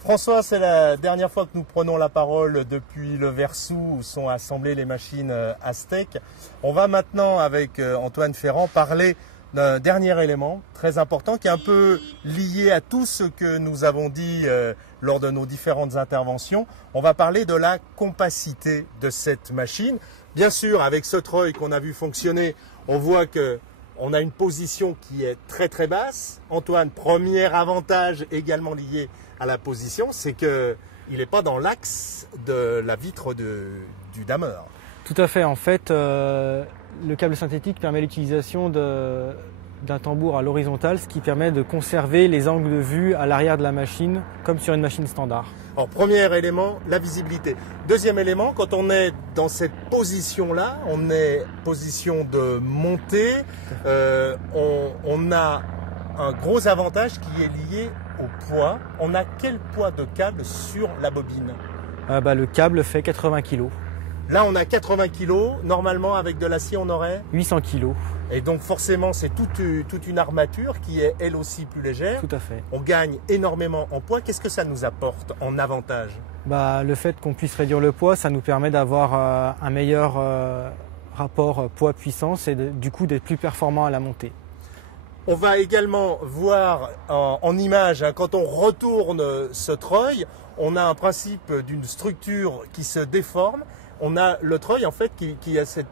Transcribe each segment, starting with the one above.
François, c'est la dernière fois que nous prenons la parole depuis le Versou où sont assemblées les machines Aztec. On va maintenant, avec Antoine Ferrand, parler d'un dernier élément très important qui est un peu lié à tout ce que nous avons dit lors de nos différentes interventions. On va parler de la compacité de cette machine. Bien sûr, avec ce treuil qu'on a vu fonctionner, on voit qu'on a une position qui est très très basse. Antoine, premier avantage également lié à la position, c'est qu'il n'est pas dans l'axe de la vitre du dameur. Tout à fait. En fait, le câble synthétique permet l'utilisation d'un tambour à l'horizontale, ce qui permet de conserver les angles de vue à l'arrière de la machine, comme sur une machine standard. Alors, premier élément, la visibilité. Deuxième élément, quand on est dans cette position-là, on est position de montée, on a un gros avantage qui est lié au poids. On a quel poids de câble sur la bobine? Le câble fait 80 kg. Là, on a 80 kg. Normalement, avec de l'acier, on aurait 800 kg. Et donc, forcément, c'est toute une armature qui est, elle aussi, plus légère. Tout à fait. On gagne énormément en poids. Qu'est-ce que ça nous apporte en avantage? Le fait qu'on puisse réduire le poids, ça nous permet d'avoir un meilleur rapport poids-puissance et du coup d'être plus performant à la montée. On va également voir en image, quand on retourne ce treuil, on a un principe d'une structure qui se déforme. On a le treuil en fait qui a cette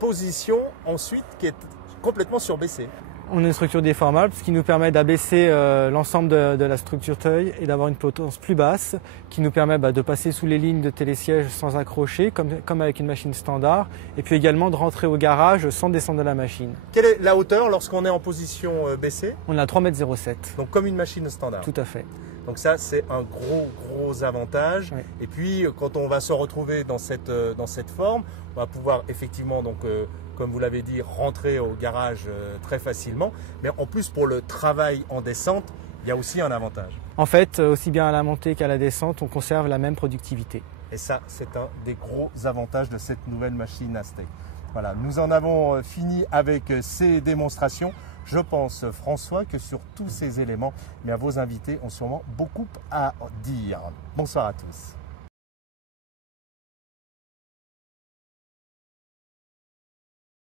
position ensuite qui est complètement surbaissée. On a une structure déformable, ce qui nous permet d'abaisser l'ensemble de la structure treuil et d'avoir une potence plus basse, qui nous permet de passer sous les lignes de télésiège sans accrocher, comme avec une machine standard, et puis également de rentrer au garage sans descendre de la machine. Quelle est la hauteur lorsqu'on est en position baissée? On a 3,07 m. Donc comme une machine standard. Tout à fait. Donc ça, c'est un gros avantage. Oui. Et puis, quand on va se retrouver dans cette forme, on va pouvoir effectivement, comme vous l'avez dit, rentrer au garage très facilement. Mais en plus, pour le travail en descente, il y a aussi un avantage. En fait, aussi bien à la montée qu'à la descente, on conserve la même productivité. Et ça, c'est un des gros avantages de cette nouvelle machine Aztec. Voilà, nous en avons fini avec ces démonstrations. Je pense, François, que sur tous ces éléments, vos invités ont sûrement beaucoup à dire. Bonsoir à tous.